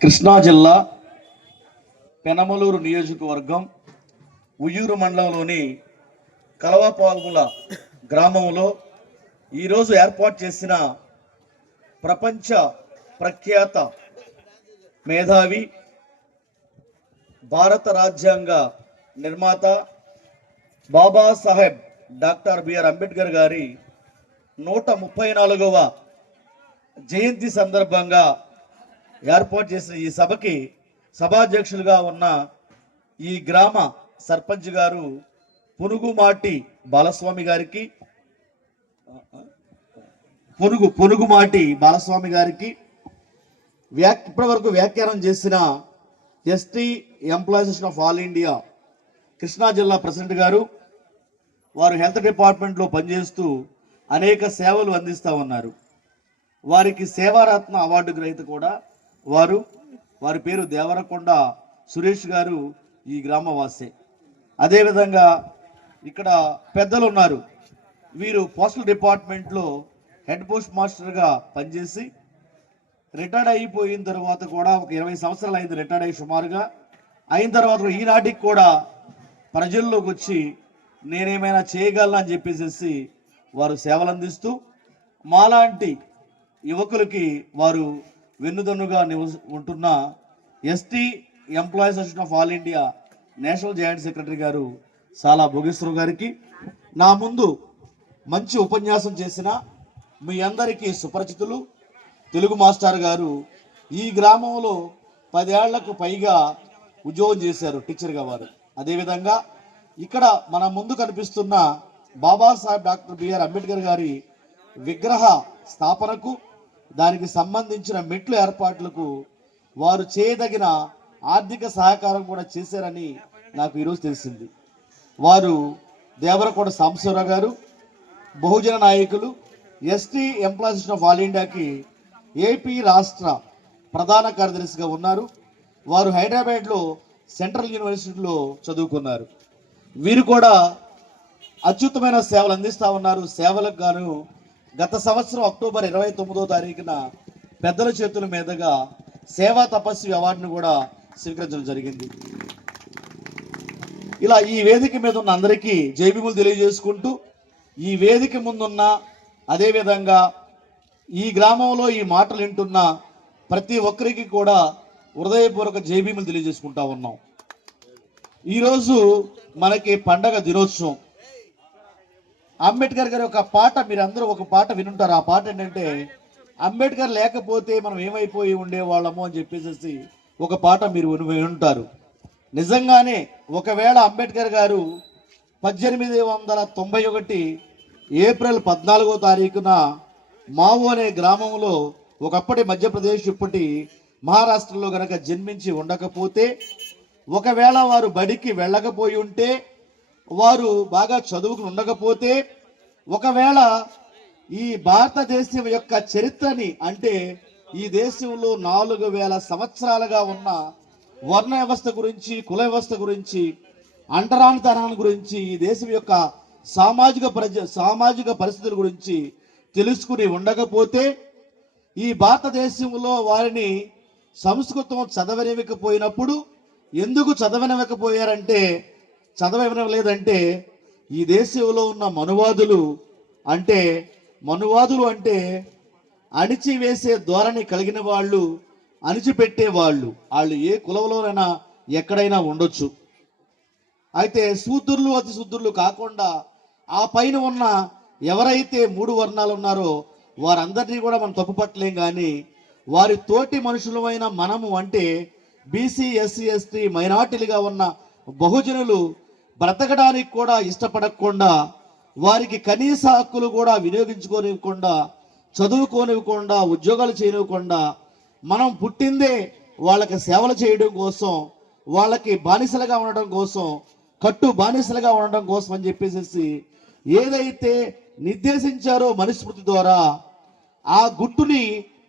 కృష్ణా జిల్లా పెనమలూరు నియోజకవర్గం ఉయ్యూరు మండలంలోని కలవపాగుల గ్రామంలో ఈరోజు ఏర్పాటు చేసిన ప్రపంచ ప్రఖ్యాత మేధావి, భారత రాజ్యాంగ నిర్మాత బాబాసాహెబ్ డాక్టర్ బిఆర్ అంబేద్కర్ గారి 134వ జయంతి సందర్భంగా ఏర్పాటు చేసిన ఈ సభకి సభాధ్యక్షులుగా ఉన్న ఈ గ్రామ సర్పంచ్ గారు పునుగుమాటి బాలస్వామి గారికి, పునుగుమాటి బాలస్వామి గారికి, ఇప్పటి వరకు వ్యాఖ్యానం చేసిన ST employees of all India Krishna జిల్లా ప్రెసిడెంట్ గారు, వారు హెల్త్ డిపార్ట్మెంట్లో పనిచేస్తూ అనేక సేవలు అందిస్తూ ఉన్నారు. వారికి సేవారత్న అవార్డు గ్రహీత కూడా వారి పేరు దేవరకొండ సురేష్ గారు, ఈ గ్రామవాసే. అదేవిధంగా ఇక్కడ పెద్దలు ఉన్నారు. వీరు పోస్టల్ డిపార్ట్మెంట్లో హెడ్ పోస్ట్ మాస్టర్గా పనిచేసి రిటైర్డ్ అయిపోయిన తర్వాత కూడా ఒక 20 సంవత్సరాలు అయింది రిటైర్డ్ అయ్యి సుమారుగా. అయిన తర్వాత ఈనాటికి కూడా ప్రజల్లోకి వచ్చి నేనేమైనా చేయగలను అని చెప్పేసి వారు సేవలు అందిస్తూ మాలాంటి యువకులకి వారు వెన్నుదన్నుగా ఉంటున్న ST employees association of all India national joint secretary గారు సాలా భోగేశ్వరరావు గారికి, నా ముందు మంచి ఉపన్యాసం చేసిన మీ అందరికీ సుపరిచితులు తెలుగు మాస్టర్ గారు, ఈ గ్రామంలో 10 ఏళ్లకు పైగా ఉద్యోగం చేశారు టీచర్గా వారు. అదేవిధంగా ఇక్కడ మన ముందు కనిపిస్తున్న బాబాసాహెబ్ డాక్టర్ బిఆర్ అంబేద్కర్ గారి విగ్రహ స్థాపనకు, దానికి సంబంధించిన మెట్లు ఏర్పాట్లకు వారు చేయదగిన ఆర్థిక సహకారం కూడా చేశారని నాకు ఈరోజు తెలిసింది. వారు దేవరకొండ సాంబశివరావు గారు, బహుజన నాయకులు, ఎస్టీ ఎంప్లాయీస్ ఆఫ్ ఆల్ ఇండియాకి ఏపీ రాష్ట్ర ప్రధాన కార్యదర్శిగా ఉన్నారు. వారు హైదరాబాద్లో సెంట్రల్ యూనివర్సిటీలో చదువుకున్నారు. వీరు కూడా అత్యుత్తమైన సేవలు అందిస్తూ ఉన్నారు. సేవలకు గాను గత సంవత్సరం అక్టోబర్ 29వ తారీఖున పెద్దల చేతుల మీదుగా సేవా తపస్వి అవార్డును కూడా స్వీకరించడం జరిగింది. ఇలా ఈ వేదిక మీద ఉన్న అందరికీ జైబీములు తెలియజేసుకుంటూ, ఈ వేదిక ముందున్న, అదేవిధంగా ఈ గ్రామంలో ఈ మాటలు వింటున్న ప్రతి ఒక్కరికి కూడా హృదయపూర్వక జైబీములు తెలియజేసుకుంటా ఉన్నాం. ఈరోజు మనకి పండగ దినోత్సవం. అంబేద్కర్ గారి ఒక పాట మీరందరూ ఒక పాట వినుంటారు. ఆ పాట ఏంటంటే, అంబేద్కర్ లేకపోతే మనం ఏమైపోయి ఉండేవాళ్ళము అని చెప్పేసి ఒక పాట మీరు వినుంటారు. నిజంగానే ఒకవేళ అంబేద్కర్ గారు 1891 ఏప్రిల్ 14వ తారీఖున మావు అనే గ్రామంలో, ఒకప్పటి మధ్యప్రదేశ్ ఇప్పటి మహారాష్ట్రలో గనక జన్మించి ఉండకపోతే, ఒకవేళ వారు బడికి వెళ్ళకపోయి ఉంటే, వారు బాగా చదువుకుని ఉండకపోతే, ఒకవేళ ఈ భారతదేశం యొక్క చరిత్రని, అంటే ఈ దేశంలో 4000 సంవత్సరాలుగా ఉన్న వర్ణ వ్యవస్థ గురించి, కుల వ్యవస్థ గురించి, అంటరానితనాన్ని గురించి, ఈ దేశం యొక్క సామాజిక పరిస్థితుల గురించి తెలుసుకుని ఉండకపోతే, ఈ భారతదేశంలో వారిని సంస్కృతం చదవనివ్వకపోయినప్పుడు, ఎందుకు చదవనివ్వకపోయారంటే, చదవనివ్వలేదంటే, ఈ దేశంలో ఉన్న మనువాదులు అంటే అణిచివేసే ధోరణి కలిగిన వాళ్ళు, అణిచిపెట్టే వాళ్ళు ఏ కులంలోనైనా ఎక్కడైనా ఉండొచ్చు. అయితే శూద్రులు, అతి శూద్రులు కాకుండా ఆ పైన ఉన్న ఎవరైతే 3 వర్ణాలు ఉన్నారో వారందరినీ కూడా మనం తప్పుపట్టలేం. కానీ వారి తోటి మనుషులమైన మనము, అంటే బీసీ, ఎస్సీ, ఎస్టీ మైనార్టీలుగా ఉన్న బహుజనులు బ్రతకడానికి కూడా ఇష్టపడకుండా, వారికి కనీస హక్కులు కూడా వినియోగించుకోనివ్వకుండా, చదువుకోనివ్వకుండా, ఉద్యోగాలు చేయనివ్వకుండా, మనం పుట్టిందే వాళ్ళకి సేవలు చేయడం కోసం, వాళ్ళకి బానిసలుగా ఉండడం కోసం, కట్టు బానిసలుగా ఉండడం కోసం అని చెప్పేసి ఏదైతే నిర్దేశించారో మనుస్మృతి ద్వారా, ఆ గుట్టుని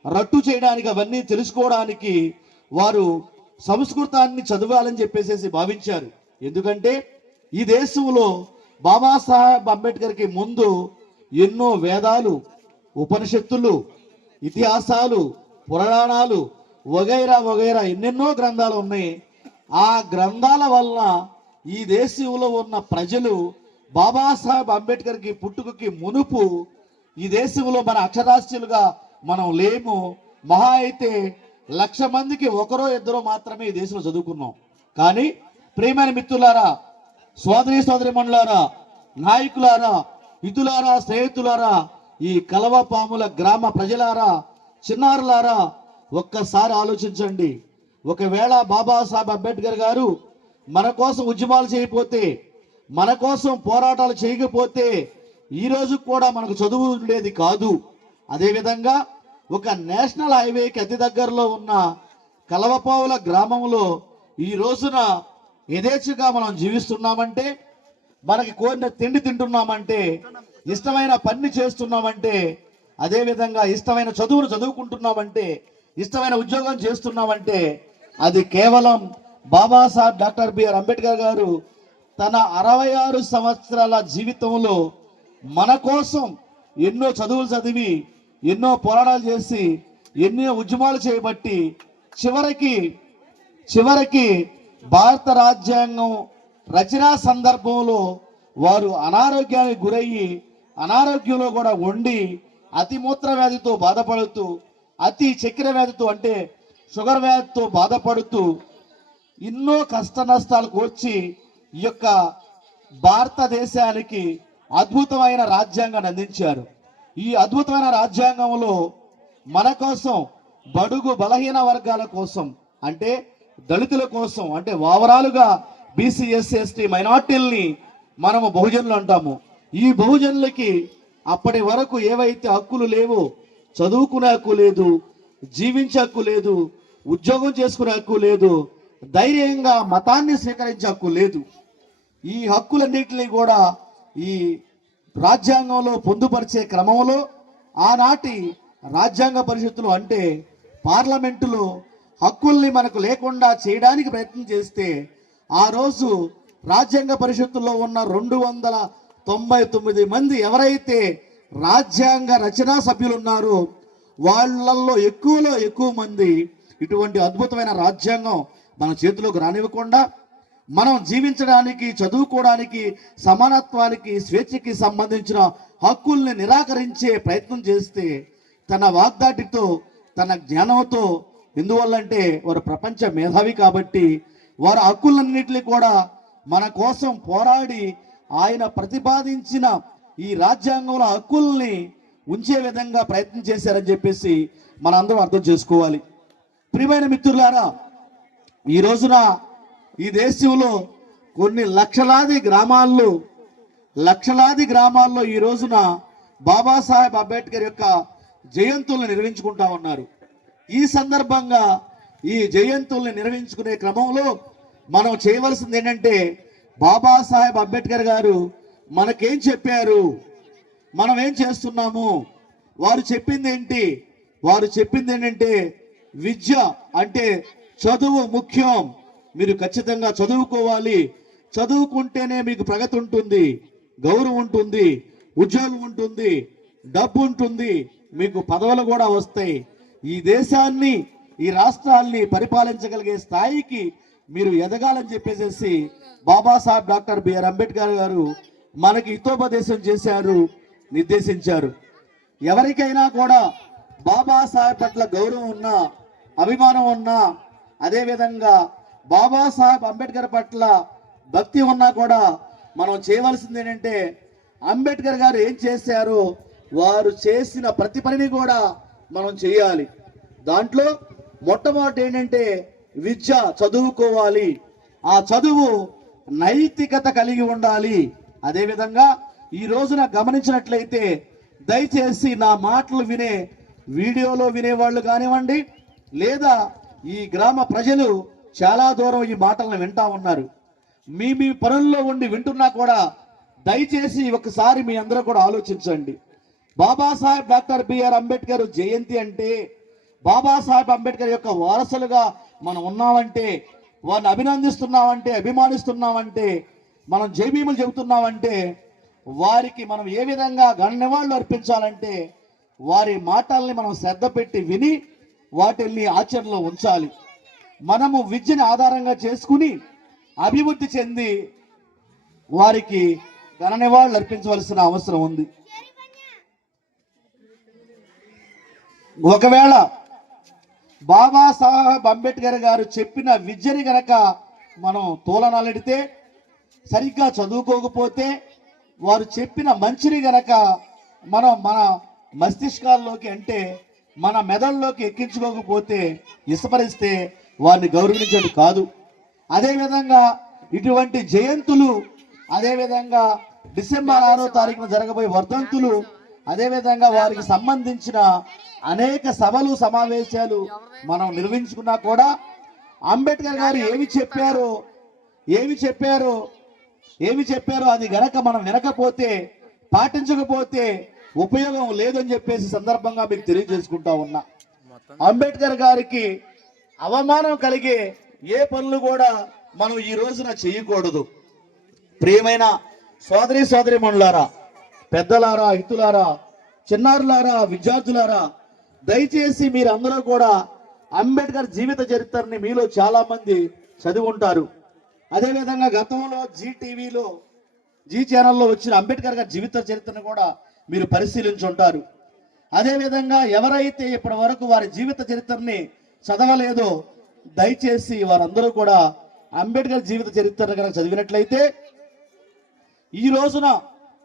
రట్టు చేయడానికి, అవన్నీ తెలుసుకోవడానికి వారు సంస్కృతాన్ని చదవాలని చెప్పేసి భావించారు. ఎందుకంటే ఈ దేశంలో బాబాసాహెబ్ అంబేద్కర్కి ముందు ఎన్నో వేదాలు, ఉపనిషత్తులు, ఇతిహాసాలు, పురాణాలు వగైరా వగైరా ఎన్నెన్నో గ్రంథాలు ఉన్నాయి. ఆ గ్రంథాల వలన ఈ దేశంలో ఉన్న ప్రజలు బాబాసాహెబ్ అంబేద్కర్కి పుట్టుకకి మునుపు ఈ దేశంలో మన అక్షరాస్యులుగా మనం లేము. మహా అయితే 1,00,000 మందికి ఒకరో ఇద్దరో మాత్రమే ఈ దేశంలో చదువుకున్నాం. కానీ ప్రియమైన మిత్రులారా, సోదరి సోదరిమణులారా, నాయకులారా, ఇతులారా, స్నేహితులారా, ఈ కలవపాముల గ్రామ ప్రజలారా, చిన్నారులారా, ఒక్కసారి ఆలోచించండి. ఒకవేళ బాబాసాహెబ్ అంబేద్కర్ గారు మన కోసం ఉద్యమాలు చేయకపోతే, మన కోసం పోరాటాలు చేయకపోతే ఈ రోజు కూడా మనకు చదువు ఉండేది కాదు. అదేవిధంగా ఒక నేషనల్ హైవేకి అతి దగ్గరలో ఉన్న కలవపావుల గ్రామంలో ఈ రోజున యథేచ్ఛగా మనం జీవిస్తున్నామంటే, మనకి కోరిన తిండి తింటున్నామంటే, ఇష్టమైన పని చేస్తున్నామంటే, అదేవిధంగా ఇష్టమైన చదువును చదువుకుంటున్నామంటే, ఇష్టమైన ఉద్యోగం చేస్తున్నామంటే అది కేవలం బాబాసాహెబ్ డాక్టర్ బిఆర్ అంబేద్కర్ గారు తన 66 సంవత్సరాల జీవితంలో మన కోసం ఎన్నో చదువులు చదివి, ఎన్నో పోరాటాలు చేసి, ఎన్నో ఉద్యమాలు చేయబట్టి చివరికి భారత రాజ్యాంగం రచనా సందర్భంలో వారు అనారోగ్యానికి గురయ్యి, అనారోగ్యంలో కూడా ఉండి, అతి మూత్ర వ్యాధితో బాధపడుతూ, అతి చక్కెర వ్యాధితో అంటే షుగర్ వ్యాధితో బాధపడుతూ ఎన్నో కష్ట నష్టాలు కోర్చి ఈ యొక్క భారతదేశానికి అద్భుతమైన రాజ్యాంగాన్ని అందించారు. ఈ అద్భుతమైన రాజ్యాంగంలో మన కోసం, బడుగు బలహీన వర్గాల కోసం, అంటే దళితుల కోసం, అంటే ఓవరాల్గా బీసీ, ఎస్సీ, ఎస్టీ మైనార్టీల్ని మనము బహుజనులు అంటాము. ఈ బహుజనులకి అప్పటి వరకు ఏవైతే హక్కులు లేవో, చదువుకునే హక్కు లేదు, జీవించే హక్కు లేదు, ఉద్యోగం చేసుకునే హక్కు లేదు, ధైర్యంగా మతాన్ని స్వీకరించే హక్కు లేదు. ఈ హక్కులన్నింటినీ కూడా ఈ రాజ్యాంగంలో పొందుపరిచే క్రమంలో ఆనాటి రాజ్యాంగ పరిషత్తులు అంటే పార్లమెంటులో హక్కుల్ని మనకు లేకుండా చేయడానికి ప్రయత్నం చేస్తే, ఆ రోజు రాజ్యాంగ పరిషత్తుల్లో ఉన్న 299 మంది ఎవరైతే రాజ్యాంగ రచనా సభ్యులు ఉన్నారో వాళ్ళల్లో ఎక్కువ మంది ఇటువంటి అద్భుతమైన రాజ్యాంగం మన చేతిలోకి రానివ్వకుండా, మనం జీవించడానికి, చదువుకోవడానికి, సమానత్వానికి, స్వేచ్ఛకి సంబంధించిన హక్కుల్ని నిరాకరించే ప్రయత్నం చేస్తే, తన వాగ్దాటితో, తన జ్ఞానంతో, ఎందువల్లంటే వారు ప్రపంచ మేధావి కాబట్టి వారు హక్కులన్నింటినీ కూడా మన కోసం పోరాడి ఆయన ప్రతిపాదించిన ఈ రాజ్యాంగంలో హక్కుల్ని ఉంచే విధంగా ప్రయత్నం చేశారని చెప్పేసి మనందరం అర్థం చేసుకోవాలి. ప్రియమైన మిత్రులారా, ఈ రోజున ఈ దేశంలో కొన్ని లక్షలాది గ్రామాల్లో ఈ రోజున బాబాసాహెబ్ అంబేద్కర్ యొక్క జయంతుల్ని నిర్వహించుకుంటా ఉన్నారు. ఈ సందర్భంగా ఈ జయంతుల్ని నిర్వహించుకునే క్రమంలో మనం చేయవలసింది ఏంటంటే, బాబాసాహెబ్ అంబేద్కర్ గారు మనకేం చెప్పారు, మనం ఏం చేస్తున్నాము, వారు చెప్పింది ఏంటి? వారు చెప్పింది ఏంటంటే, విద్య అంటే చదువు ముఖ్యం, మీరు ఖచ్చితంగా చదువుకోవాలి, చదువుకుంటేనే మీకు ప్రగతి ఉంటుంది, గౌరవం ఉంటుంది, ఉద్యోగం ఉంటుంది, డబ్బు ఉంటుంది, మీకు పదవులు కూడా వస్తాయి, ఈ దేశాన్ని, ఈ రాష్ట్రాల్ని పరిపాలించగలిగే స్థాయికి మీరు ఎదగాలని చెప్పేసి బాబాసాహెబ్ డాక్టర్ బిఆర్ అంబేద్కర్ గారు మనకి హితోపదేశం చేశారు, నిర్దేశించారు. ఎవరికైనా కూడా బాబాసాహెబ్ పట్ల గౌరవం ఉన్నా, అభిమానం ఉన్నా, అదేవిధంగా బాబాసాహెబ్ అంబేద్కర్ పట్ల భక్తి ఉన్నా కూడా మనం చేయవలసింది ఏంటంటే, అంబేద్కర్ గారు ఏం చేశారో వారు చేసిన ప్రతి పనిని కూడా మనం చేయాలి. దాంట్లో మొట్టమొదటి ఏంటంటే విద్య, చదువుకోవాలి. ఆ చదువు నైతికత కలిగి ఉండాలి. అదేవిధంగా ఈ రోజున గమనించినట్లయితే, దయచేసి నా మాటలు వినే, వీడియోలో వినేవాళ్ళు కానివ్వండి, లేదా ఈ గ్రామ ప్రజలు చాలా దూరం ఈ మాటలను వింటా ఉన్నారు. మీ పనుల్లో ఉండి వింటున్నా కూడా దయచేసి ఒకసారి మీ అందరూ కూడా ఆలోచించండి. బాబాసాహెబ్ డాక్టర్ బిఆర్ అంబేద్కర్ జయంతి అంటే, బాబాసాహెబ్ అంబేద్కర్ యొక్క వారసులుగా మనం ఉన్నామంటే, వారిని అభినందిస్తున్నామంటే, అభిమానిస్తున్నామంటే మనం జైభీములు చెబుతున్నామంటే వారికి మనం ఏ విధంగా ఘన నివాళులు అర్పించాలంటే వారి మాటల్ని మనం శ్రద్ధ పెట్టి విని వాటిల్ని ఆచరణలో ఉంచాలి. మనము విద్యను ఆధారంగా చేసుకుని అభివృద్ధి చెంది వారికి ఘన నివాళులు అర్పించవలసిన అవసరం ఉంది. ఒకవేళ బాబాసాహెబ్ అంబేద్కర్ గారు చెప్పిన విద్యని గనక మనం తోలనాలెడితే, సరిగ్గా చదువుకోకపోతే, వారు చెప్పిన మంచిని గనక మనం మన మస్తిష్కాల్లోకి అంటే మన మెదడులోకి ఎక్కించుకోకపోతే, విస్మరిస్తే వారిని గౌరవించడం కాదు. అదేవిధంగా ఇటువంటి జయంతులు, అదేవిధంగా డిసెంబర్ 6వ తారీఖున జరగబోయే వర్ధంతులు, అదేవిధంగా వారికి సంబంధించిన అనేక సభలు సమావేశాలు మనం నిర్వహించుకున్నా కూడా అంబేద్కర్ గారు ఏమి చెప్పారో అది గనక మనం వినకపోతే, పాటించకపోతే ఉపయోగం లేదని చెప్పేసి సందర్భంగా మీకు తెలియజేసుకుంటా ఉన్నా. అంబేద్కర్ గారికి అవమానం కలిగే ఏ పనులు కూడా మనం ఈ రోజున చేయకూడదు. ప్రియమైన సోదరీమణులారా, పెద్దలారా, హితులారా, చిన్నారులారా, విద్యార్థులారా, దయచేసి మీరందరూ కూడా అంబేద్కర్ జీవిత చరిత్రని మీలో చాలా మంది చదివి ఉంటారు. అదేవిధంగా గతంలో జీ ఛానల్లో వచ్చిన అంబేద్కర్ గారి జీవిత చరిత్రను కూడా మీరు పరిశీలించి ఉంటారు. అదేవిధంగా ఎవరైతే ఇప్పటి వరకు వారి జీవిత చరిత్రని చదవలేదో దయచేసి వారందరూ కూడా అంబేద్కర్ జీవిత చరిత్రను కనుక చదివినట్లయితే ఈ రోజున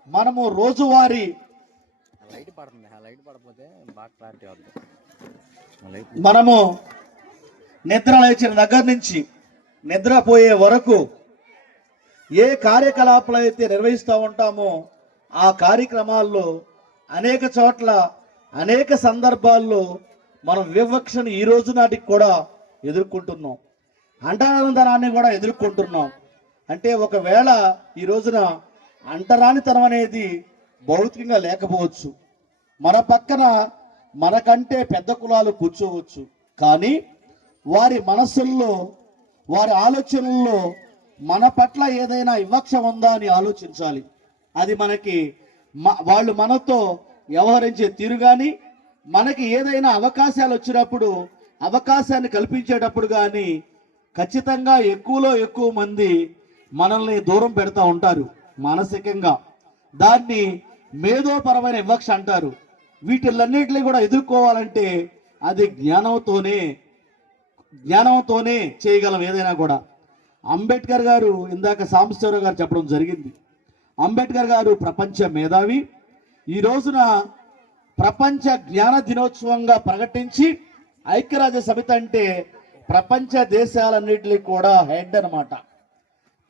మనము రోజువారీ మనము నిద్ర లేచిన దగ్గర నుంచి నిద్రపోయే వరకు ఏ కార్యకలాపాలు అయితే నిర్వహిస్తూ ఉంటామో ఆ కార్యక్రమాల్లో అనేక చోట్ల అనేక సందర్భాల్లో మనం వివక్షను ఈ రోజు నాటికి కూడా ఎదుర్కొంటున్నాం. అంటరానితనాన్ని కూడా ఎదుర్కొంటున్నాం. అంటే ఒకవేళ ఈ రోజున అంటరానితనం అనేది భౌతికంగా లేకపోవచ్చు, మన పక్కన మనకంటే పెద్ద కులాలు కూర్చోవచ్చు, కానీ వారి మనస్సుల్లో, వారి ఆలోచనల్లో మన పట్ల ఏదైనా వివక్ష ఉందా అని ఆలోచించాలి. అది మనకి వాళ్ళు మనతో వ్యవహరించే తీరు కానీ, మనకి ఏదైనా అవకాశాలు వచ్చినప్పుడు అవకాశాన్ని కల్పించేటప్పుడు కానీ ఖచ్చితంగా ఎక్కువలో ఎక్కువ మంది మనల్ని దూరం పెడతా ఉంటారు మానసికంగా. దాన్ని మేధోపరమైన వివక్ష అంటారు. వీటిలన్నింటినీ కూడా ఎదుర్కోవాలంటే అది జ్ఞానంతోనే చేయగలం ఏదైనా కూడా. అంబేద్కర్ గారు ఇందాక సాంబశివరావు గారు చెప్పడం జరిగింది. అంబేద్కర్ గారు ప్రపంచ మేధావి. ఈ రోజున ప్రపంచ జ్ఞాన దినోత్సవంగా ప్రకటించి ఐక్యరాజ్య సమితి అంటే ప్రపంచ దేశాలన్నిటికీ కూడా హెడ్ అన్నమాట,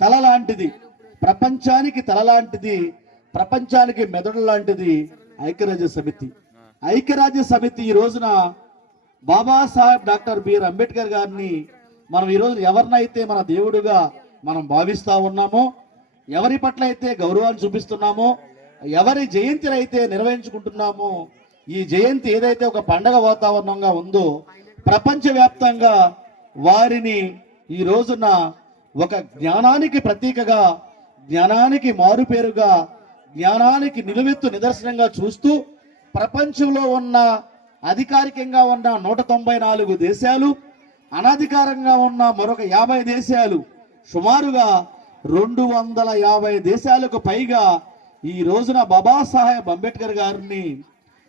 తల లాంటిది, ప్రపంచానికి తల లాంటిది, ప్రపంచానికి మెదడు లాంటిది ఐక్యరాజ్య సమితి. ఐక్యరాజ్య సమితి ఈ రోజున బాబాసాహెబ్ డాక్టర్ బిఆర్ అంబేద్కర్ గారిని మనం ఈరోజు ఎవరినైతే మన దేవుడుగా మనం భావిస్తా ఉన్నామో, ఎవరి పట్ల అయితే గౌరవాన్ని చూపిస్తున్నామో, ఎవరి జయంతిని అయితే నిర్వహించుకుంటున్నామో, ఈ జయంతి ఏదైతే ఒక పండగ వాతావరణంగా ఉందో ప్రపంచవ్యాప్తంగా వారిని ఈ రోజున ఒక జ్ఞానానికి ప్రతీకగా, జ్ఞానానికి మారుపేరుగా, జ్ఞానానికి నిలువెత్తు నిదర్శనంగా చూస్తూ ప్రపంచంలో ఉన్న అధికారికంగా ఉన్న 194 దేశాలు, అనధికారంగా ఉన్న మరొక 50 దేశాలు, సుమారుగా 250 దేశాలకు పైగా ఈ రోజున బాబాసాహెబ్ అంబేద్కర్ గారిని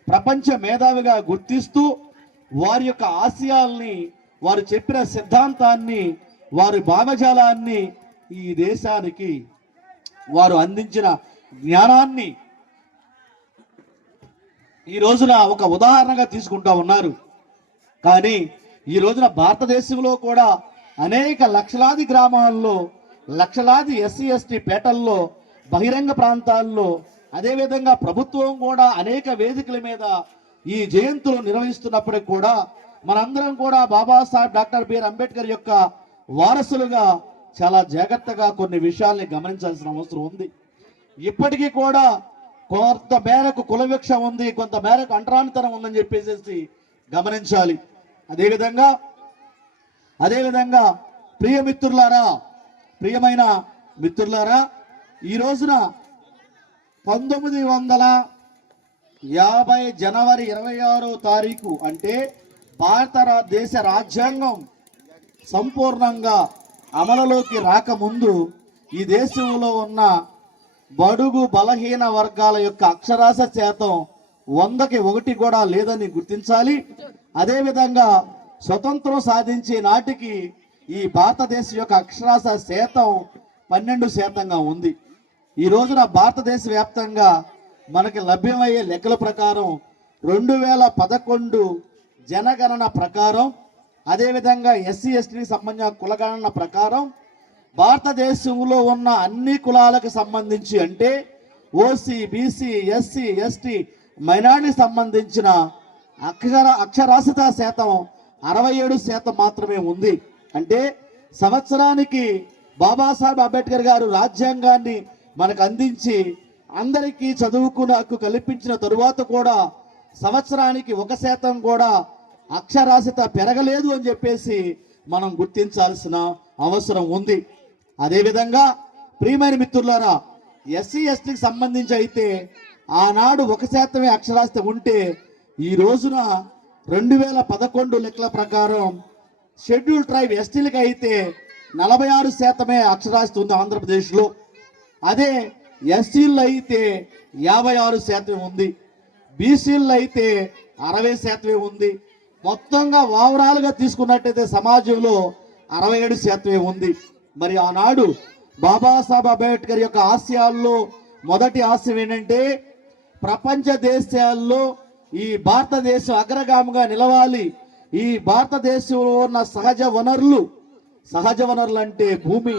ప్రపంచ మేధావిగా గుర్తిస్తూ వారి యొక్క ఆశయాల్ని, వారు చెప్పిన సిద్ధాంతాన్ని, వారి భావజాలాన్ని, ఈ దేశానికి వారు అందించిన జ్ఞానాన్ని ఈ రోజున ఒక ఉదాహరణగా తీసుకుంటా ఉన్నారు. కానీ ఈ రోజున భారతదేశంలో కూడా అనేక లక్షలాది గ్రామాల్లో, లక్షలాది ఎస్సీ ఎస్టీ పేటల్లో, బహిరంగ ప్రాంతాల్లో, అదేవిధంగా ప్రభుత్వం కూడా అనేక వేదికల మీద ఈ జయంతులు నిర్వహిస్తున్నప్పటికీ కూడా మనందరం కూడా బాబాసాహెబ్ డాక్టర్ బిఆర్ అంబేద్కర్ యొక్క వారసులుగా చాలా జాగ్రత్తగా కొన్ని విషయాల్ని గమనించాల్సిన అవసరం ఉంది. ఇప్పటికీ కూడా కొంత మేరకు కుల వివక్ష ఉంది, కొంత మేరకు అంటరానితనం ఉందని చెప్పేసి గమనించాలి. అదేవిధంగా ప్రియమైన మిత్రులారా, ఈ రోజున 1950 జనవరి 26వ తారీఖు అంటే భారతదేశ రాజ్యాంగం సంపూర్ణంగా అమలులోకి రాకముందు ఈ దేశంలో ఉన్న బడుగు బలహీన వర్గాల యొక్క అక్షరాస్యత శాతం 100కి 1 కూడా లేదని గుర్తించాలి. అదేవిధంగా స్వతంత్రం సాధించే నాటికి ఈ భారతదేశం యొక్క అక్షరాస్యత శాతం 12% ఉంది. ఈ రోజున భారతదేశ వ్యాప్తంగా మనకి లభ్యమయ్యే లెక్కల ప్రకారం 2011 జనగణన ప్రకారం, అదేవిధంగా ఎస్సీ ఎస్టీకి సంబంధించిన కులగణన ప్రకారం భారతదేశంలో ఉన్న అన్ని కులాలకు సంబంధించి అంటే ఓసీ, బీసీ, ఎస్సీ, ఎస్టీ, మైనారిటీకి సంబంధించిన అక్షరాస్యత శాతం 67% మాత్రమే ఉంది. అంటే సంవత్సరానికి బాబాసాహెబ్ అంబేద్కర్ గారు రాజ్యాంగాన్ని మనకు అందించి అందరికీ చదువుకునే హక్కు కల్పించిన తరువాత కూడా సంవత్సరానికి 1% కూడా అక్షరాస్యత పెరగలేదు అని చెప్పేసి మనం గుర్తించాల్సిన అవసరం ఉంది. అదేవిధంగా ప్రియమైన మిత్రులారా, ఎస్సీ ఎస్టీకి సంబంధించి అయితే ఆనాడు 1% అక్షరాస్యత ఉంటే ఈ రోజున 2011 లెక్కల ప్రకారం షెడ్యూల్ ట్రైబ్ ఎస్టీలకు అయితే 46% అక్షరాస్యత ఉంది ఆంధ్రప్రదేశ్లో. అదే ఎస్సీల్లో అయితే 56% ఉంది, బీసీల్లో అయితే 60% ఉంది. మొత్తంగా ఓవరాల్గా తీసుకున్నట్టయితే సమాజంలో 67% ఉంది. మరి ఆనాడు బాబాసాహెబ్ అంబేద్కర్ యొక్క ఆశయాల్లో మొదటి ఆశయం ఏంటంటే ప్రపంచ దేశాల్లో ఈ భారతదేశం అగ్రగామిగా నిలవాలి. ఈ భారతదేశంలో ఉన్న సహజ వనరులు అంటే భూమి,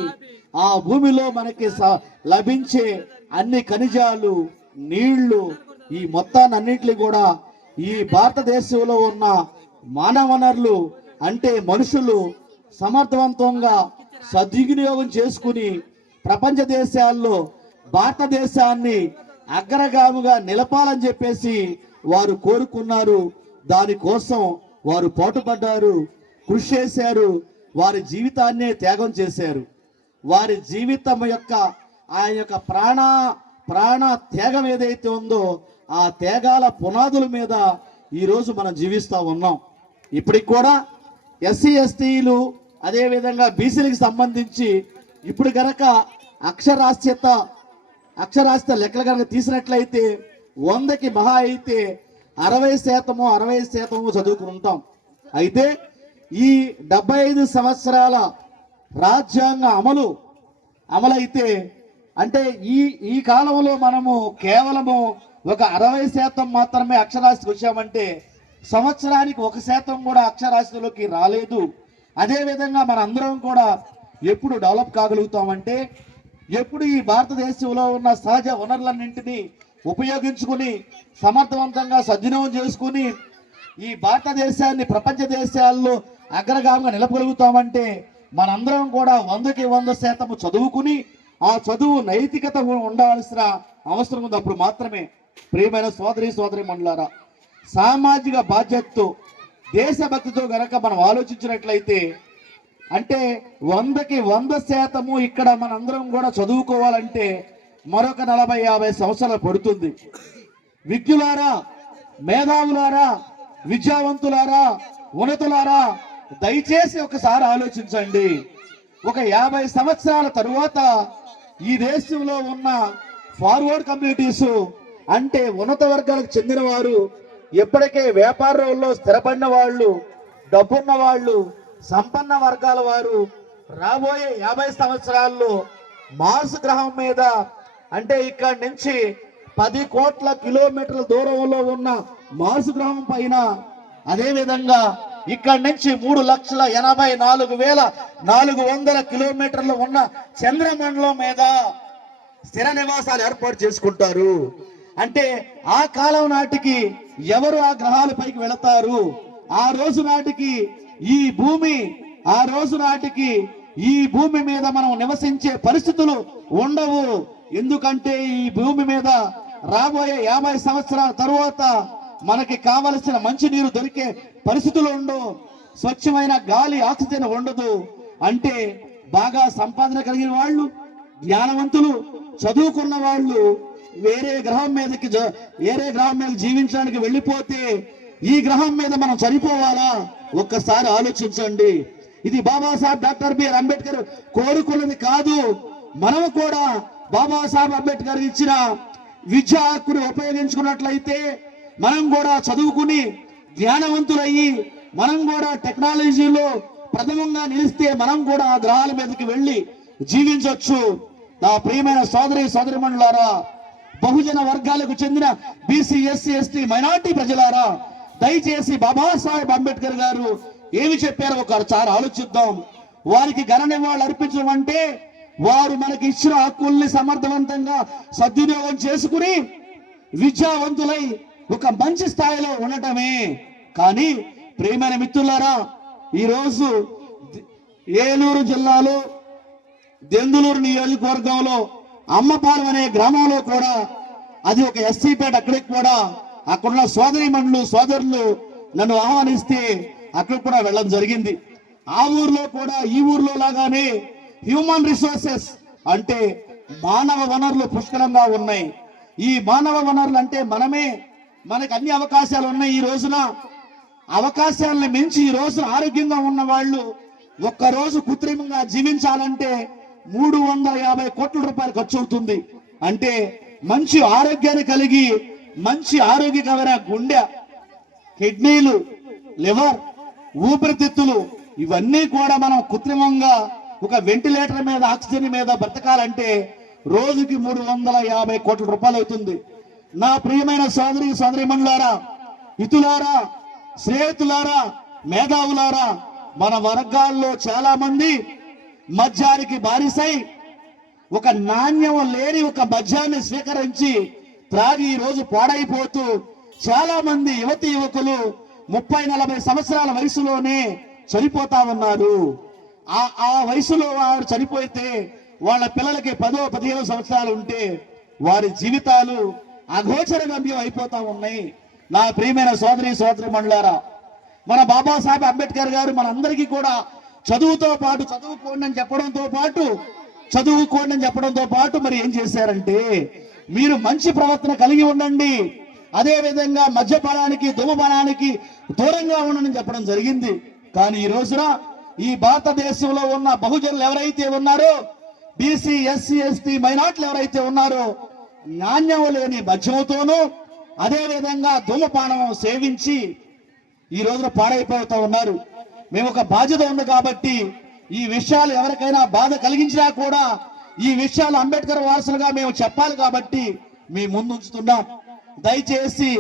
ఆ భూమిలో మనకి లభించే అన్ని ఖనిజాలు, నీళ్లు, ఈ మొత్తాన్నింటినీ కూడా ఈ భారతదేశంలో ఉన్న మానవ వనరులు అంటే మనుషులు సమర్థవంతంగా సద్వినియోగం చేసుకుని ప్రపంచ దేశాల్లో భారతదేశాన్ని అగ్రగామిగా నిలపాలని చెప్పేసి వారు కోరుకున్నారు. దానికోసం వారు పాటుపడ్డారు, కృషి చేశారు, వారి జీవితాన్నే త్యాగం చేశారు. వారి జీవితం యొక్క ఆయన యొక్క ప్రాణ త్యాగం ఏదైతే ఉందో ఆ త్యాగాల పునాదుల మీద ఈరోజు మనం జీవిస్తూ ఉన్నాం. ఇప్పటికి కూడా ఎస్సీ ఎస్టీలు అదేవిధంగా బీసీలకు సంబంధించి ఇప్పుడు కనుక అక్షరాస్యత లెక్కలు కనుక తీసినట్లయితే 100కి మహా అయితే 60% చదువుకుంటాం. అయితే ఈ 75 సంవత్సరాల రాజ్యాంగ అమలైతే అంటే ఈ కాలంలో మనము కేవలము ఒక 60% మాత్రమే అక్షరాస్యతకు వచ్చామంటే సంవత్సరానికి 1% కూడా అక్షరాస్యతలోకి రాలేదు. అదేవిధంగా మన అందరం కూడా ఎప్పుడు డెవలప్ కాగలుగుతామంటే ఎప్పుడు ఈ భారతదేశంలో ఉన్న సహజ వనరులన్నింటినీ ఉపయోగించుకుని సమర్థవంతంగా సద్వినియోగం చేసుకుని ఈ భారతదేశాన్ని ప్రపంచ దేశాల్లో అగ్రగామిగా నిలపగలుగుతామంటే మనందరం కూడా 100కి 100% చదువుకుని ఆ చదువు నైతికత ఉండాల్సిన అవసరం ఉంది. అప్పుడు మాత్రమే ప్రియమైన సోదరి మండలారా, సామాజిక బాధ్యతతో దేశభక్తితో గనక మనం ఆలోచించినట్లయితే అంటే 100కి 100% ఇక్కడ మనందరం కూడా చదువుకోవాలంటే మరొక 40-50 సంవత్సరాలు పడుతుంది. విజ్ఞులారా, మేధావులారా, విద్యావంతులారా, ఉన్నతులారా, దయచేసి ఒకసారి ఆలోచించండి. ఒక 50 సంవత్సరాల తరువాత ఈ దేశంలో ఉన్న ఫార్వర్డ్ కమ్యూనిటీస్ అంటే ఉన్నత వర్గాలకు చెందిన వారు, ఎప్పటికే వ్యాపారంలో స్థిరపడిన వాళ్ళు, డబ్బున్న వాళ్ళు, సంపన్న వర్గాల వారు రాబోయే 50 సంవత్సరాల్లో మార్స్ గ్రహం మీద అంటే ఇక్కడి నుంచి 10 కోట్ల కిలోమీటర్ల దూరంలో ఉన్న మార్స్ గ్రహం పైన, అదేవిధంగా ఇక్కడి నుంచి 3,84,400 కిలోమీటర్లు ఉన్న చంద్రమండలం మీద స్థిర నివాసాలు ఏర్పాటు చేసుకుంటారు. అంటే ఆ కాలం నాటికి ఎవరు ఆ గ్రహాలపైకి వెళతారు? ఆ రోజు నాటికి ఈ భూమి మీద మనం నివసించే పరిస్థితులు ఉండవు. ఎందుకంటే ఈ భూమి మీద రాబోయే 50 సంవత్సరాల తరువాత మనకి కావలసిన మంచినీరు దొరికే పరిస్థితులు ఉండవు, స్వచ్ఛమైన గాలి, ఆక్సిజన్ ఉండదు. అంటే బాగా సంపాదన కలిగిన వాళ్ళు, జ్ఞానవంతులు చదువుకున్న వాళ్ళు వేరే గ్రహం మీదకి జీవించడానికి వెళ్ళిపోతే ఈ గ్రహం మీద మనం చనిపోవాలా? ఒక్కసారి ఆలోచించండి. ఇది బాబాసాహెబ్ డాక్టర్ బిఆర్ అంబేద్కర్ కోరుకున్నది కాదు. మనం కూడా బాబాసాహెబ్ అంబేద్కర్ ఇచ్చిన విద్యా హక్కును ఉపయోగించుకున్నట్లయితే మనం కూడా చదువుకుని జ్ఞానవంతులయ్యి మనం కూడా టెక్నాలజీలో ప్రథమంగా నిలిస్తే మనం కూడా ఆ గ్రహాల మీదకి వెళ్ళి జీవించవచ్చు. నా ప్రియమైన సోదరిమణులారా, బహుజన వర్గాలకు చెందిన బీసీ, ఎస్సీ, ఎస్టీ, మైనార్టీ ప్రజలారా, దయచేసి బాబాసాహెబ్ అంబేద్కర్ గారు ఏమి చెప్పారో ఒకసారి ఆలోచిద్దాం. వారికి ఘన నివాళులు అర్పించడం అంటే వారు మనకి ఇచ్చిన హక్కుల్ని సమర్థవంతంగా సద్వినియోగం చేసుకుని విద్యావంతులై ఒక మంచి స్థాయిలో ఉండటమే. కానీ ప్రియమైన మిత్రులారా, ఈరోజు ఏలూరు జిల్లాలో దెందులూరు నియోజకవర్గంలో అమ్మపాలెం అనే గ్రామంలో కూడా, అది ఒక ఎస్సీపేట, అక్కడికి కూడా అక్కడున్న సోదరులు నన్ను ఆహ్వానిస్తే అక్కడికి కూడా వెళ్ళడం జరిగింది. ఆ ఊర్లో కూడా ఈ ఊర్లో లాగానే హ్యూమన్ రిసోర్సెస్ అంటే మానవ వనరులు పుష్కలంగా ఉన్నాయి. ఈ మానవ వనరులు అంటే మనకి అన్ని అవకాశాలు ఉన్నాయి. ఈ రోజున అవకాశాలను మించి ఈ రోజున ఆరోగ్యంగా ఉన్న వాళ్ళు ఒక్కరోజు కృత్రిమంగా జీవించాలంటే 350 కోట్ల రూపాయలు ఖర్చు అవుతుంది. అంటే మంచి ఆరోగ్యాన్ని కలిగి మంచి ఆరోగ్యకరమైన గుండె, కిడ్నీలు, లివర్, ఊపిరితిత్తులు ఇవన్నీ కూడా మనం కృత్రిమంగా ఒక వెంటిలేటర్ మీద, ఆక్సిజన్ మీద బ్రతకాలంటే రోజుకి 350 కోట్ల రూపాయలు అవుతుంది. నా ప్రియమైన సోదరిమణులారా, హితులారా, స్నేహితులారా, మేధావులారా, మన వర్గాల్లో చాలా మంది మద్యానికి బానిసై ఒక నాణ్యం లేని ఒక మద్యాన్ని స్వీకరించి త్రాగి ఈ రోజు పాడైపోతూ చాలా మంది యువకులు 30-40 సంవత్సరాల వయసులోనే చనిపోతా ఉన్నారు. ఆ వయసులో వారు చనిపోతే వాళ్ళ పిల్లలకి 10-15 సంవత్సరాలు ఉంటే వారి జీవితాలు అగోచర గమ్యం అయిపోతా ఉన్నాయి. నా ప్రియమైన సోదరిమణులారా, మన బాబాసాహెబ్ అంబేద్కర్ గారు మనందరికీ కూడా చదువుకోండి అని చెప్పడంతో పాటు మరి ఏం చేశారంటే, మీరు మంచి ప్రవర్తన కలిగి ఉండండి, అదే విధంగా మద్యపానానికి, ధూమపానానికి దూరంగా ఉండని చెప్పడం జరిగింది. కానీ ఈ రోజున ఈ భారతదేశంలో ఉన్న బహుజనులు ఎవరైతే ఉన్నారో, బీసీ, ఎస్సీ, ఎస్టీ, మైనార్టీలు ఎవరైతే ఉన్నారో, నాణ్యం లేని మద్యంతోనూ అదే విధంగా ధూమపానం సేవించి ఈ రోజున పాడైపోతూ ఉన్నారు. మేము ఒక బాధ్యత ఉంది కాబట్టి ఈ విషయాలు ఎవరికైనా బాధ కలిగించినా కూడా ఈ విషయాలు అంబేద్కర్ వారసులుగా మేము చెప్పాలి కాబట్టి మీ ముందు ఉంచుతున్నాం. దయచేసి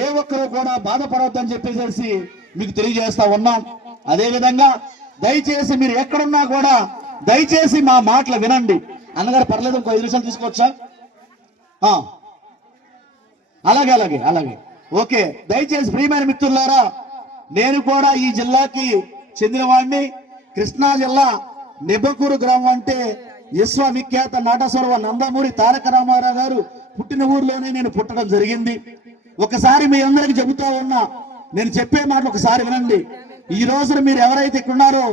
ఏ ఒక్కరు కూడా బాధపడవద్దని చెప్పేసి మీకు తెలియజేస్తా ఉన్నాం. అదే విధంగా దయచేసి మీరు ఎక్కడున్నా కూడా దయచేసి మా మాటలు వినండి. అన్నగారు పర్లేదు, ఇంకో 5 నిమిషాలు తీసుకోవచ్చా? అలాగే ఓకే. దయచేసి ప్రియమైన మిత్రులారా, నేను కూడా ఈ జిల్లాకి చెందిన వాడిని. కృష్ణా జిల్లా నిబకూరు గ్రామం అంటే విశ్వవిఖ్యాత నాటస్వర నందమూరి తారక రామారావు గారు పుట్టిన ఊర్లోనే నేను పుట్టడం జరిగింది. ఒకసారి మీ అందరికి చెబుతా ఉన్నా, నేను చెప్పే మాటలు ఒకసారి వినండి. ఈ రోజున మీరు ఎవరైతే ఇక్కడ ఉన్నారో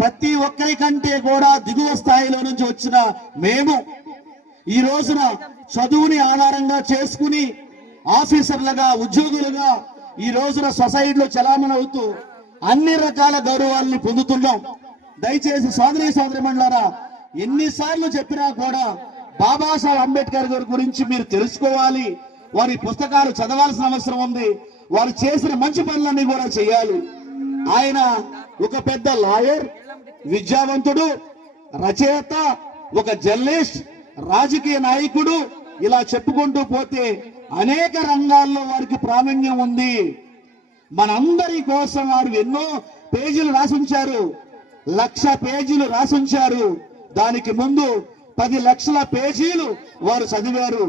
ప్రతి ఒక్కరి కంటే కూడా దిగువ స్థాయిలో నుంచి వచ్చిన మేము ఈ రోజున చదువుని ఆధారంగా చేసుకుని ఆఫీసర్లుగా, ఉద్యోగులుగా ఈ రోజున సొసైటీలో చలామణి అవుతూ అన్ని రకాల గౌరవాల్ని పొందుతున్నాం. దయచేసి సోదరిమణులారా, ఎన్నిసార్లు చెప్పినా కూడా బాబాసాహెబ్ అంబేద్కర్ గారి గురించి మీరు తెలుసుకోవాలి. వారి పుస్తకాలు చదవాల్సిన అవసరం ఉంది. వారు చేసిన మంచి పనులన్నీ కూడా చేయాలి. ఆయన ఒక పెద్ద లాయర్, విద్యావంతుడు, రచయిత, ఒక జర్నలిస్ట్, రాజకీయ నాయకుడు, ఇలా చెప్పుకుంటూ పోతే అనేక రంగాల్లో వారికి ప్రావీణ్యం ఉంది. మనందరి కోసం వారు ఎన్నో పేజీలు రాసుంచారు, 1,00,000 పేజీలు రాసుంచారు. దానికి ముందు 10 లక్షల పేజీలు వారు చదివారు.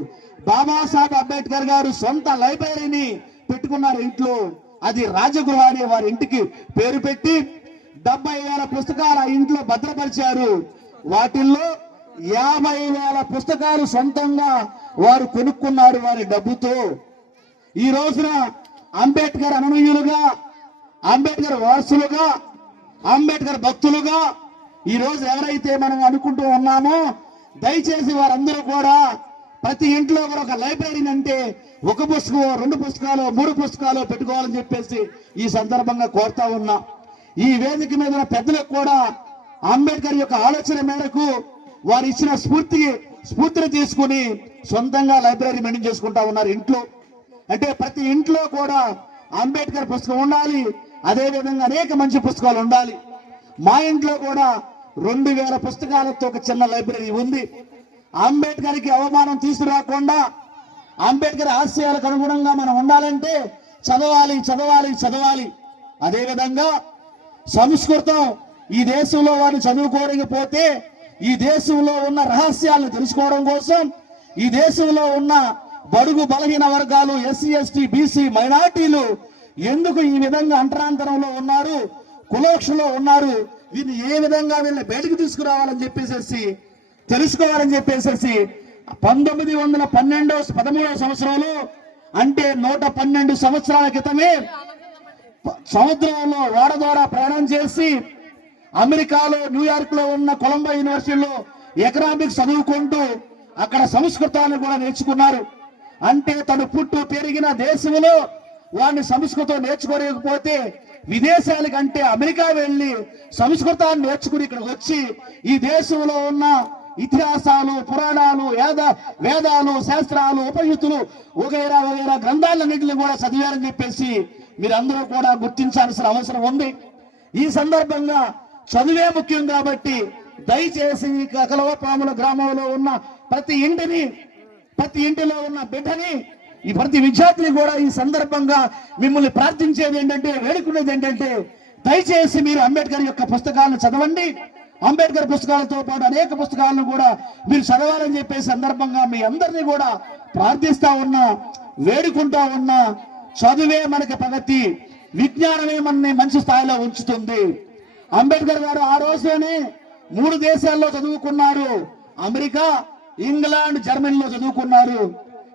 బాబాసాహెబ్ అంబేద్కర్ గారు సొంత లైబ్రరీని పెట్టుకున్నారు ఇంట్లో. అది రాజగృహ అనే వారి ఇంటికి పేరు పెట్టి 70,000 పుస్తకాలు ఆ ఇంట్లో భద్రపరిచారు. వాటిల్లో 50,000 పుస్తకాలు సొంతంగా వారు కొనుక్కున్నారు వారి డబ్బుతో. ఈ రోజున అంబేద్కర్ అనునయులుగా, అంబేద్కర్ వారసులుగా, అంబేద్కర్ భక్తులుగా ఈ రోజు ఎవరైతే మనం అనుకుంటూ ఉన్నామో దయచేసి వారందరూ కూడా ప్రతి ఇంట్లో కూడా ఒక లైబ్రరీ అంటే ఒక పుస్తకం, 2 పుస్తకాలు, 3 పుస్తకాలు పెట్టుకోవాలని చెప్పేసి ఈ సందర్భంగా కోరుతా ఉన్నా. ఈ వేదిక మీద ఉన్న పెద్దలకు కూడా అంబేద్కర్ యొక్క ఆలోచన మేరకు వారు ఇచ్చిన స్ఫూర్తిని తీసుకుని సొంతంగా లైబ్రరీ మెయింటైన్ చేసుకుంటా ఉన్నారు ఇంట్లో. అంటే ప్రతి ఇంట్లో కూడా అంబేద్కర్ పుస్తకం ఉండాలి, అదే విధంగా అనేక మంచి పుస్తకాలు ఉండాలి. మా ఇంట్లో కూడా 2000 పుస్తకాలతో ఒక చిన్న లైబ్రరీ ఉంది. అంబేద్కర్కి అవమానం తీసుకురాకుండా అంబేద్కర్ ఆశయాలకు అనుగుణంగా మనం ఉండాలంటే చదవాలి చదవాలి చదవాలి. అదేవిధంగా సంస్కృతం ఈ దేశంలో వారు చదువుకోలేకపోతే ఈ దేశంలో ఉన్న రహస్యాలను తెలుసుకోవడం కోసం, ఈ దేశంలో ఉన్న బడుగు బలహీన వర్గాలు, ఎస్సీ ఎస్టీ బీసీ మైనార్టీలు ఎందుకు ఈ విధంగా అంటరాంతరంలో ఉన్నారు, కులోక్షలో ఉన్నారు, వీరిని ఏ విధంగా వీళ్ళని బయటకు తీసుకురావాలని చెప్పేసి తెలుసుకోవాలని చెప్పేసి 1913వ సంవత్సరంలో అంటే 112 సంవత్సరాల క్రితమే సముద్రంలో ఓడ ద్వారా ప్రయాణం చేసి అమెరికాలో న్యూయార్క్ లో ఉన్న కొలంబో యూనివర్సిటీలో ఎకనామిక్స్ చదువుకుంటూ అక్కడ సంస్కృతాన్ని కూడా నేర్చుకున్నారు. అంటే తను పుట్టు పెరిగిన దేశంలో వాడిని సంస్కృతం నేర్చుకోలేకపోతే విదేశాలకంటే అమెరికా వెళ్లి సంస్కృతాన్ని నేర్చుకుని ఇక్కడికి వచ్చి ఈ దేశంలో ఉన్న ఇతిహాసాలు, పురాణాలు, వేదాలు, శాస్త్రాలు, ఉపయుక్తులు వగైరా వగైరా గ్రంథాలన్నింటినీ కూడా చదివారని చెప్పేసి మీరందరూ కూడా గుర్తించాల్సిన అవసరం ఉంది. ఈ సందర్భంగా చదువే ముఖ్యం కాబట్టి దయచేసి కలవపాముల గ్రామంలో ఉన్న ప్రతి ఇంటిలో ఉన్న బిడ్డని, ఈ ప్రతి విద్యార్థిని కూడా ఈ సందర్భంగా మిమ్మల్ని ప్రార్థించేది ఏంటంటే, వేడుకునేది ఏంటంటే, దయచేసి మీరు అంబేద్కర్ యొక్క పుస్తకాలను చదవండి. అంబేద్కర్ పుస్తకాలతో పాటు అనేక పుస్తకాలను కూడా మీరు చదవాలని చెప్పే సందర్భంగా మీ అందరినీ కూడా ప్రార్థిస్తా ఉన్నా, వేడుకుంటా ఉన్నా. చదువే మనకి ప్రగతి, విజ్ఞానమే మనని మంచి స్థాయిలో ఉంచుతుంది. అంబేద్కర్ గారు ఆ రోజునే 3 దేశాల్లో చదువుకున్నారు. అమెరికా, ఇంగ్లాండ్, జర్మనీలో చదువుకున్నారు.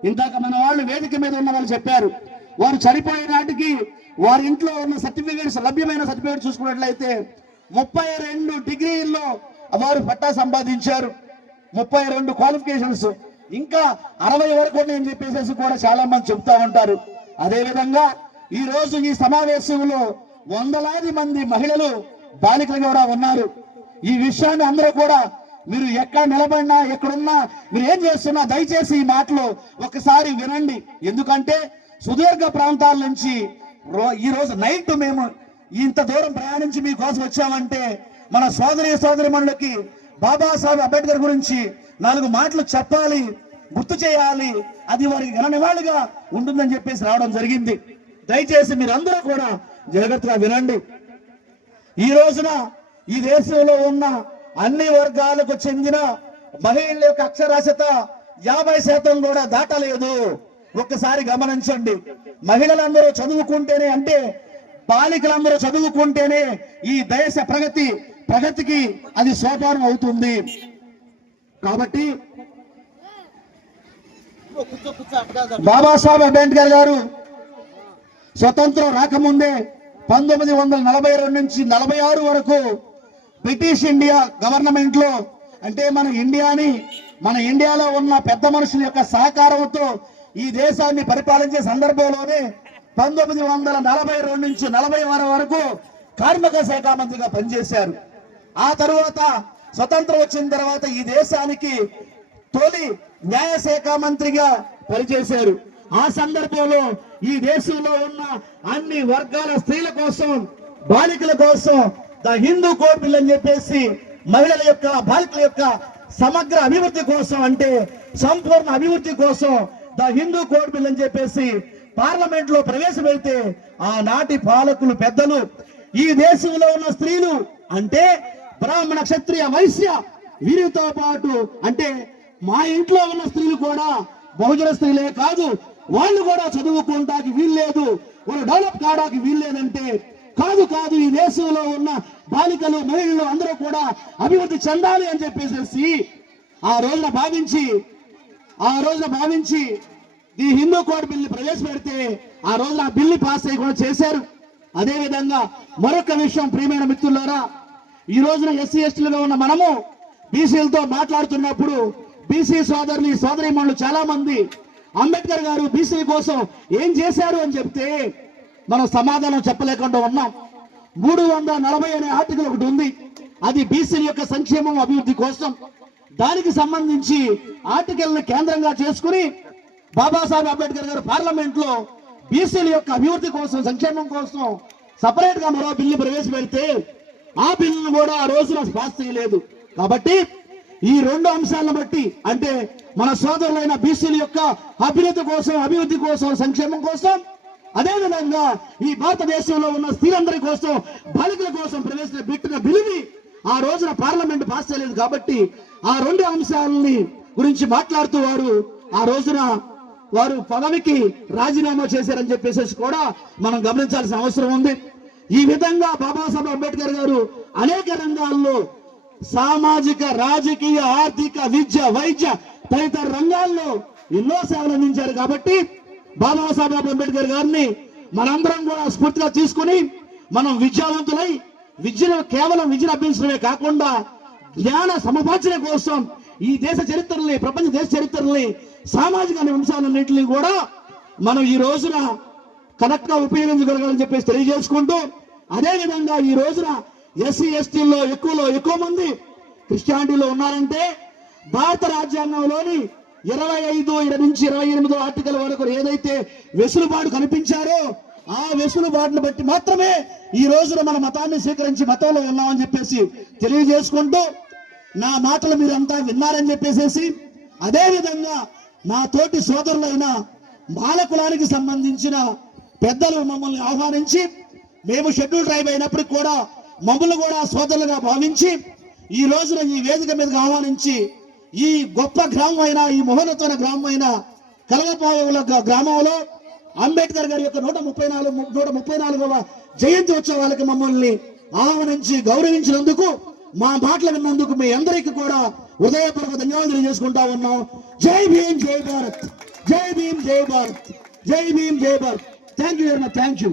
ఇందాక మన వాళ్ళు వేదిక మీద ఉన్న వాళ్ళు చెప్పారు, వారు చనిపోయే నాటికి వారి ఇంట్లో ఉన్న సర్టిఫికేట్స్, లభ్యమైన సర్టిఫికేట్ చూసుకున్నట్లయితే 32 డిగ్రీల్లో వారు పట్టా సంపాదించారు. 32 క్వాలిఫికేషన్స్, ఇంకా 60 వరకు అని చెప్పేసి కూడా చాలా మంది చెప్తా ఉంటారు. అదేవిధంగా ఈ రోజు ఈ సమావేశంలో వందలాది మంది మహిళలు, బాలికలు కూడా ఉన్నారు. ఈ విషయాన్ని అందరూ కూడా మీరు ఎక్కడ నిలబడినా, ఎక్కడున్నా, మీరు ఏం చేస్తున్నా దయచేసి ఈ మాటలు ఒకసారి వినండి. ఎందుకంటే సుదీర్ఘ ప్రాంతాల నుంచి ఈ రోజు నైట్ మేము ఇంత దూరం ప్రయాణించి మీకోసం వచ్చామంటే మన సోదరిమణులకి బాబాసాహెబ్ అంబేద్కర్ గురించి 4 మాటలు చెప్పాలి, గుర్తు చేయాలి, అది వారికి ఘననివాళిగా ఉంటుందని చెప్పేసి రావడం జరిగింది. దయచేసి మీరందరూ కూడా జాగ్రత్తగా వినండి. ఈ రోజున ఈ దేశంలో ఉన్న అన్ని వర్గాలకు చెందిన మహిళల యొక్క అక్షరాస్యత 50% కూడా దాటలేదు. ఒక్కసారి గమనించండి. మహిళలందరూ చదువుకుంటేనే, అంటే బాలికలందరూ చదువుకుంటేనే ఈ దేశ ప్రగతికి అది సోపానం అవుతుంది. కాబట్టి బాబాసాహెబ్ అంబేద్కర్ గారు స్వతంత్రం రాకముందే 1942 నుంచి 46 వరకు బ్రిటిష్ ఇండియా గవర్నమెంట్ లో, అంటే మన ఇండియాలో ఉన్న పెద్ద మనుషుల యొక్క సహకారంతో ఈ దేశాన్ని పరిపాలించే సందర్భంలోనే 1942 నుంచి 40 వరకు కార్మిక శాఖ మంత్రిగా పనిచేశారు. ఆ తరువాత స్వతంత్రం వచ్చిన తర్వాత ఈ దేశానికి తొలి న్యాయశాఖ మంత్రిగా పనిచేశారు. ఆ సందర్భంలో ఈ దేశంలో ఉన్న అన్ని వర్గాల స్త్రీల కోసం, బాలికల కోసం ద హిందూ కోడ్ బిల్ అని చెప్పేసి మహిళల యొక్క, బాలికల యొక్క సమగ్ర అభివృద్ధి కోసం, అంటే సంపూర్ణ అభివృద్ధి కోసం ద హిందూ కోడ్ బిల్ అని చెప్పేసి పార్లమెంట్ లో ప్రవేశపెడితే ఆనాటి పాలకులు, పెద్దలు ఈ దేశంలో ఉన్న స్త్రీలు, అంటే బ్రాహ్మణ, క్షత్రియ, వైశ్య వీరితో పాటు, అంటే మా ఇంట్లో ఉన్న స్త్రీలు కూడా బహుజన స్త్రీలే కాదు, వాళ్ళు కూడా చదువుకోవడానికి వీల్లేదు, వాళ్ళు డెవలప్ కావడానికి వీల్లేదంటే కాదు, ఈ దేశంలో ఉన్న బాలికలు, మహిళలు అందరూ కూడా అభివృద్ధి చెందాలి అని చెప్పేసి ఆ రోజున భావించి ఈ హిందూ కోడ్ బిల్లు ప్రవేశపెడితే ఆ రోజున ఆ బిల్లు పాస్ అయ్యి కూడా చేశారు. అదేవిధంగా మరొక విషయం, ప్రియమైన మిత్రులారా, ఈ రోజున ఎస్సీ ఎస్టీలుగా ఉన్న మనము బీసీలతో మాట్లాడుతున్నప్పుడు బీసీ సోదరులు సోదరీమణులు చాలా మంది అంబేద్కర్ గారు బీసీ కోసం ఏం చేశారు అని చెప్తే మనం సమాధానం చెప్పలేకుండా ఉన్నాం. 340 అనే ఆర్టికల్ ఒకటి ఉంది, అది బీసీల యొక్క సంక్షేమం అభివృద్ధి కోసం. దానికి సంబంధించి ఆర్టికల్ ని కేంద్రంగా చేసుకుని బాబాసాహెబ్ అంబేద్కర్ గారు పార్లమెంట్ లో బీసీల యొక్క అభివృద్ధి కోసం సంక్షేమం కోసం సపరేట్ గా మరో బిల్లు ప్రవేశపెడితే ఆ బిల్లును కూడా ఆ రోజున పాస్ చేయలేదు. కాబట్టి ఈ రెండు అంశాలను బట్టి అంటే మన సోదరులైన బీసీల యొక్క అభివృద్ధి కోసం సంక్షేమం కోసం, అదేవిధంగా ఈ భారతదేశంలో ఉన్న స్త్రీలందరి కోసం బాలికల కోసం ప్రవేశపెట్టిన బిల్లుని ఆ రోజున పార్లమెంట్ పాస్ చేయలేదు. కాబట్టి ఆ రెండు అంశాలని గురించి మాట్లాడుతూ ఆ రోజున వారు పదవికి రాజీనామా చేశారని చెప్పేసి కూడా మనం గమనించాల్సిన అవసరం ఉంది. ఈ విధంగా బాబాసాహెబ్ అంబేద్కర్ గారు అనేక రంగాల్లో సామాజిక, రాజకీయ, ఆర్థిక, విద్య, వైద్య తదితర రంగాల్లో ఎన్నో సేవలు అందించారు. కాబట్టి బాబాసాహెబ్ అంబేద్కర్ గారిని మనందరం కూడా స్ఫూర్తిగా తీసుకుని మనం విద్యావంతులై కేవలం విద్యను అభ్యసించడమే కాకుండా జ్ఞాన సముపార్జన కోసం ఈ దేశ చరిత్రల్ని, ప్రపంచ దేశ చరిత్రల్ని, సామాజిక అంశాలన్నింటినీ కూడా మనం ఈ రోజున కరెక్ట్ గా ఉపయోగించగలగాలని చెప్పేసి తెలియజేసుకుంటూ, అదేవిధంగా ఈ రోజున ఎస్సీ ఎస్టీల్లో ఎక్కువ మంది క్రిస్టియానిటీలో ఉన్నారంటే భారత రాజ్యాంగంలోని 25 నుంచి 28 ఆర్టికల్ వరకు ఏదైతే వెసులుబాటు కనిపించారో ఆ వెసులుబాటును బట్టి మాత్రమే ఈ రోజున మన మతాన్ని స్వీకరించి మతంలో ఉన్నామని చెప్పేసి తెలియజేసుకుంటూ, నా మాటలు మీరంతా విన్నారని చెప్పేసి, అదేవిధంగా మా తోటి సోదరులైన మాల కులానికి సంబంధించిన పెద్దలు మమ్మల్ని ఆహ్వానించి, మేము షెడ్యూల్ ట్రైబ్ అయినప్పటికీ కూడా మమ్మల్ని కూడా సోదరులుగా భావించి ఈ రోజున ఈ వేదిక మీదకి ఆహ్వానించి ఈ గొప్ప గ్రామం అయిన, ఈ మహోన్నతమైన గ్రామం అయిన కలగపావుల గ్రామంలో అంబేద్కర్ గారి యొక్క 134వ జయంతి ఉత్సవాలకి మమ్మల్ని ఆహ్వానించి గౌరవించినందుకు, మా మాటలు విన్నందుకు మీ అందరికీ కూడా హృదయపూర్వక ధన్యవాదాలు తెలియజేసుకుంటా ఉన్నాం. జై భీమ్, జై భారత్. జై భీమ్, జై భారత్. జై భీమ్, జై Bharat. Thank you very much. Thank you.